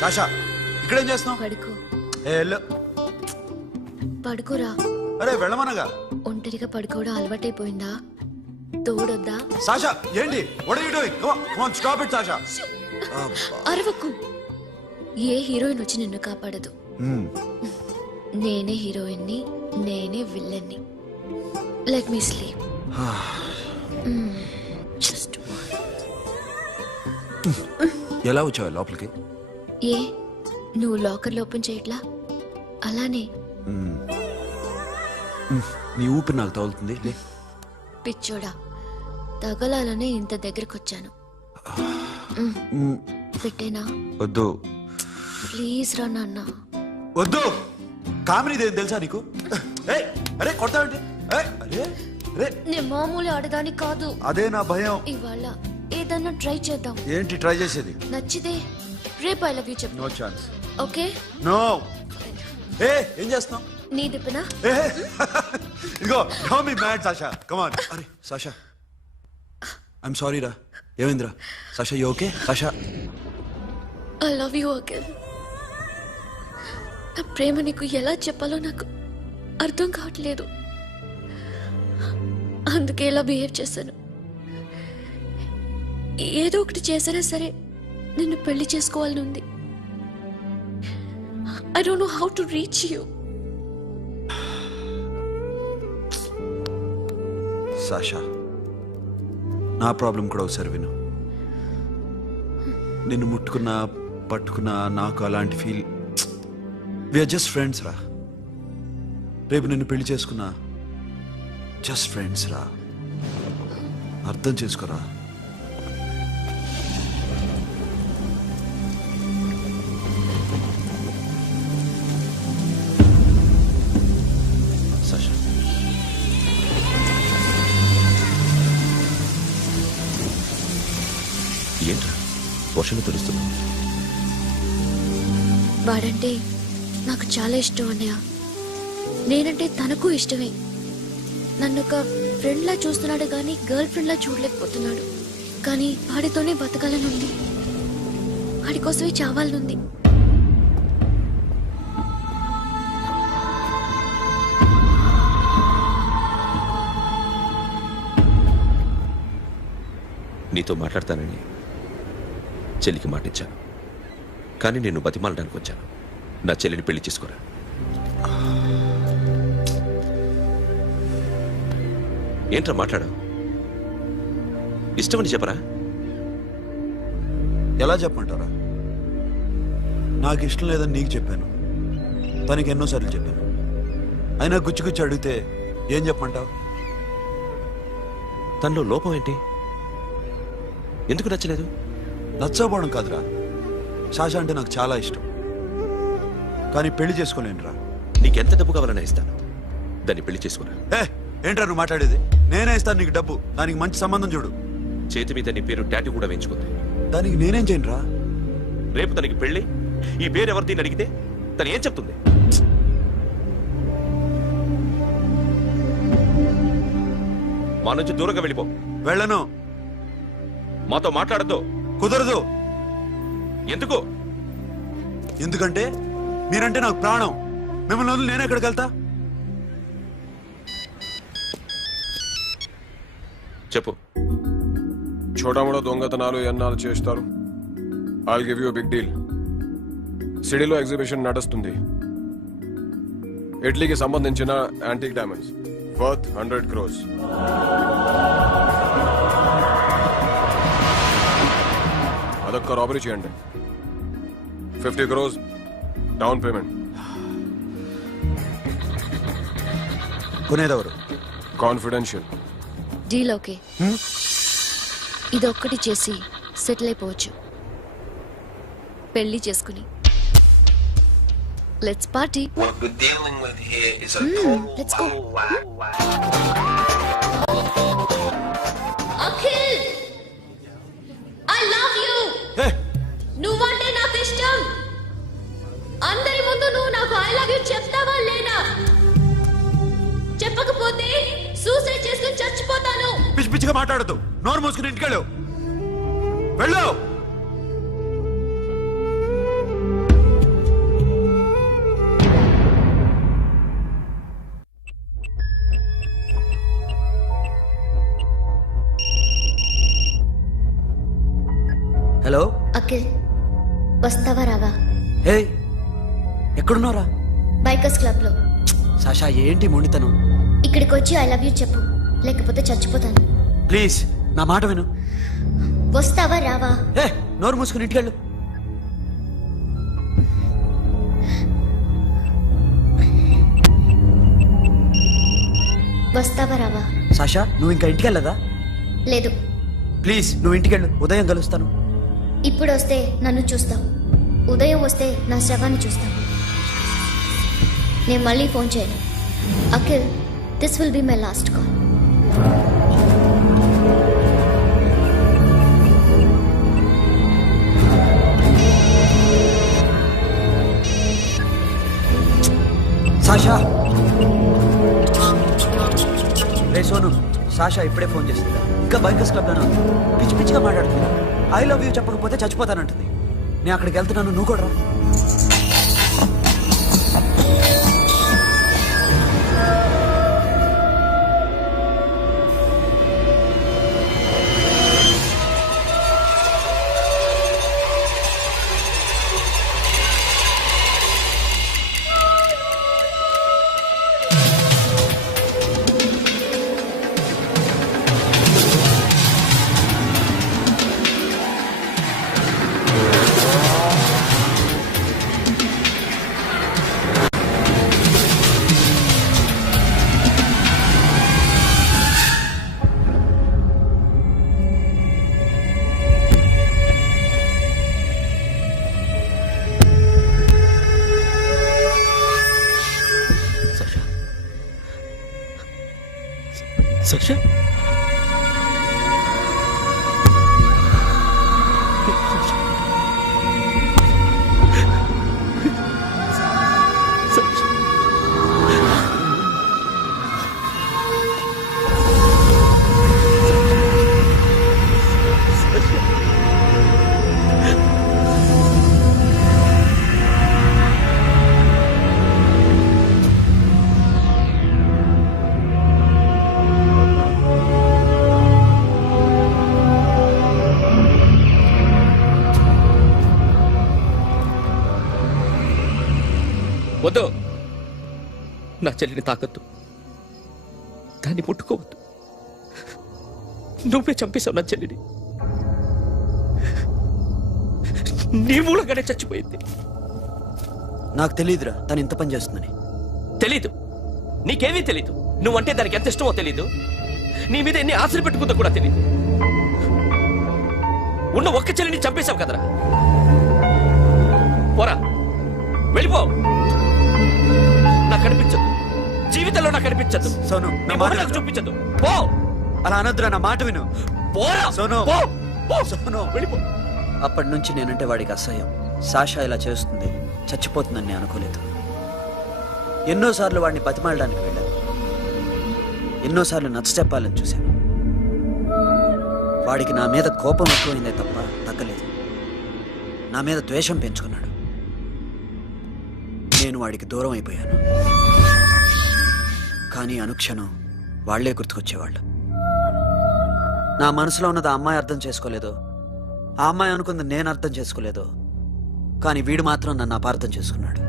Sasha ఇక్కడేం చేస్తున్నావు? పడుకో. పడుకోరా. అరే వెళ్ళమనగా. ఒంటరిగా పడుకోవడం అలవాటైపోయిందా? తోడొద్దా? సాషా ఏంటి? What are you doing? Come on, stop it, Sasha. అరవకు. ఏ హీరోయిన్ వచ్చి నిన్ను కాపాడదు. నేనే హీరోయిన్ని, నేనే విల్లన్ని. Let me sleep. జస్ట్ ఎలా వచ్చావు లోపలికి? ఏ నువ్వు లాకర్ ఓపెన్ చేయట్లా? అలానే. నీ ఊపిరి నాకు తగులుతుంది. పిచ్చోడా, తగలాలనే ఇంత దగ్గరకు వచ్చాను. పెట్టేనా? వద్దు ప్లీజ్ రా నాన్న. వద్దు. కామినీది తెలుసా నీకు? అరే కొడతావండి. నేను మామూలు ఆడదాని కాదు. అదే నా భయం. ఇవాళ ఏదన్నా ట్రై చేద్దాం. ఏంటి ట్రై చేసేది? నచ్చితే రేపు ఐ లవ్ యూ చెప్పు. No chance. ఓకే? నో. ఏం చేస్తున్నావు? నీ దిప్పునా? ఇదిగో don't be mad Sasha. Come on. అరే సాషా ఐఎమ్ సారీ రా. ఏమైందిరా? Sasha you okay? Sasha I love you again. నా ప్రేమ నీకు ఎలా చెప్పాలో నాకు అర్థం కావట్లేదు. అందుకే ఇలా బిహేవ్ చేశాను. ఏదో ఒకటి చేసినా సరే నిన్ను పెళ్లి చేసుకోవాలని ఉంది. I don't know how to reach you. Sasha నా ప్రాబ్లం కూడా ఒకసారి విను. నిన్ను ముట్టుకున్నా పట్టుకున్నా నాకు అలాంటి ఫీల్. వీఆర్ జస్ట్ ఫ్రెండ్స్ రా. రేపు నిన్ను పెళ్లి చేసుకున్నా జస్ట్ ఫ్రెండ్స్ రా. అర్థం చేసుకోరా. సాషా ఏంట్రా వర్షంలో తెలుస్తున్నా? వాడంటే నాకు చాలా ఇష్టం అన్నయ్య. నేనంటే తనకు ఇష్టమే. నన్ను ఒక ఫ్రెండ్ లా చూస్తున్నాడు కానీ గర్ల్ ఫ్రెండ్ లా చూడలేకపోతున్నాడు. కానీ వాడితోనే బతకాలనుంది. వాడి కోసమే చావాలనుంది. నీతో మాట్లాడతానని చెల్లికి మాటిచ్చాను, కానీ నేను బతిమాలడానికి వచ్చాను. నా చెల్లిని పెళ్లి చేసుకోరా. ఏంట్రా మాట్లాడావు? ఇష్టమని చెప్పరా? ఎలా చెప్పమంటారా? నాకు ఇష్టం లేదని నీకు చెప్పాను, తనకి ఎన్నోసార్లు చెప్పాను. అయినా గుచ్చి గుచ్చి అడిగితే ఏం చెప్పమంటావు? తనలో లోపం ఏంటి? ఎందుకు నచ్చలేదు? నచ్చకపోవడం కాదురా. సాషా అంటే నాకు చాలా ఇష్టం, కానీ పెళ్లి చేసుకోలేనురా. నీకెంత డబ్బు కావాలన్నా ఇస్తాను, దాన్ని పెళ్లి చేసుకురా. ఏంట్రా నువ్వు మాట్లాడేది? నేనే ఇస్తాను నీకు డబ్బు. దానికి మంచి సంబంధం చూడు. చేతి మీద నీ పేరు టాటూ కూడా వేయించుకుంది. దానికి నేనేం చేయనురా? రేపు తనకి పెళ్లి, ఈ పేరు ఎవరిది అడిగితే తను ఏం చెప్తుంది? మా నుంచి దూరంగా వెళ్ళిపో. వెళ్ళను. మాతో మాట్లాడద్దు. కుదరదు. ఎందుకు? ఎందుకంటే మీరంటే నాకు ప్రాణం. మిమ్మల్ని వదిలి నేను ఎక్కడికి వెళ్తా? చెప్పు. చోటామోటా దొంగతనాలు ఎన్నాళ్ళు చేస్తారు? I'll give you big deal. సిటీలో ఎగ్జిబిషన్ నడుస్తుంది. ఇటలీకి సంబంధించిన యాంటిక్ డైమండ్స్ వర్త్ 100 crores. అదొక్క రాబరీ చేయండి. 50 crores డౌన్ పేమెంట్. కొనేదెవరు? కాన్ఫిడెన్షియల్. Deal okay. ఇదొక్కటి చేసి సెటిల్ అయిపోవచ్చు. పెళ్లి చేసుకుని let's party. Let's go. Akhil, I love you. నువ్వంటే నాకు ఇష్టం. అందరి ముందు నువ్వు నాకు ఐ లవ్ యు చెప్తావా లేదా? చెప్పకపోతే సూసైడ్ చేసుకుని చచ్చిపోతాను. పిచ్చి పిచ్చిగా మాట్లాడద్దు. నోరు మూసుకుని ఇంటికి వెళ్ళు. అఖిల్ వస్తావా రావా? హే ఎక్కడున్నారా? బైకర్స్ క్లబ్ లో. సాషా ఏంటి మొండితనం? ఇక్కడికి వచ్చి ఐ లవ్ యూ చెప్పు, లేకపోతే చచ్చిపోతాను. ప్లీజ్ నా మాట విను. వస్తావా రావా? ఏ నోరు మూసుకుని ఇంటికెళ్ళు. వస్తావా రావా? సాషా నువ్వు ఇంకా ఇంటికెళ్ళదా? లేదు. ప్లీజ్ నువ్వు ఇంటికెళ్ళు, ఉదయం కలుస్తాను. ఇప్పుడు వస్తే నన్ను చూస్తావు, ఉదయం వస్తే నా శవాన్ని చూస్తావు. నేను మళ్ళీ ఫోన్ చేయను. Akhil, this will be my last call. Sasha ray Sonu, Sasha ఇప్పుడే ఫోన్ చేస్తుంది. ఇంకా బైకర్స్ క్లబ్లోనే ఉంది. పిచ్చి పిచ్చిగా మాట్లాడుతుంది. ఐ లవ్ యూ చెప్పకపోతే చచ్చిపోతానంటుంది. నేను అక్కడికి వెళ్తున్నాను, నువ్వు కూడా రా. సాక్షా వద్దు, నా చెల్లిని తాకద్దు, దాన్ని ముట్టుకోవద్దు. నువ్వే చంపేశావు నా చెల్లిని. నీ మూలంగానే చచ్చిపోయింది. నాకు తెలియదురా తను ఇంత పని చేస్తుందని. తెలీదు, నీకేమీ తెలీదు. నువ్వంటే దానికి ఎంత ఇష్టమో తెలీదు. నీ మీద ఎన్ని ఆశలు పెట్టుకుందో కూడా తెలీదు. ఉన్న ఒక్క చెల్లిని చంపేశావు కదరా. పోరా, వెళ్ళిపో. నాకు కనిపించదు, జీవితంలో నాకు కనిపించదు. సోను నా నీ మాట మొహం నాకు విను. చూపించదు. పో. అలా అనొద్దురా, నా మాట విను. పోరా. సోను. పో. పో. సోను. వెళ్ళిపో. అప్పటి నుంచి నేనంటే వాడికి అసహ్యం. సాషా ఇలా చేస్తుంది, చచ్చిపోతుందని నేను అనుకోలేదు. ఎన్నోసార్లు వాడిని బతిమాలడానికి వెళ్ళాను, ఎన్నోసార్లు నచ్చ చెప్పాలని చూశాను. వాడికి నా మీద కోపం ఎక్కువైందే తప్ప తగ్గలేదు. నా మీద ద్వేషం పెంచుకున్నాడు. నేను వాడికి దూరం అయిపోయాను. కానీ అనుక్షణం వాళ్లే గుర్తుకొచ్చేవాళ్ళు. నా మనసులో ఉన్నది ఆ అమ్మాయి అర్థం చేసుకోలేదు, ఆ అమ్మాయి అనుకుంది నేను అర్థం చేసుకోలేదు. కానీ వీడు మాత్రం నన్ను అపార్థం చేసుకున్నాడు.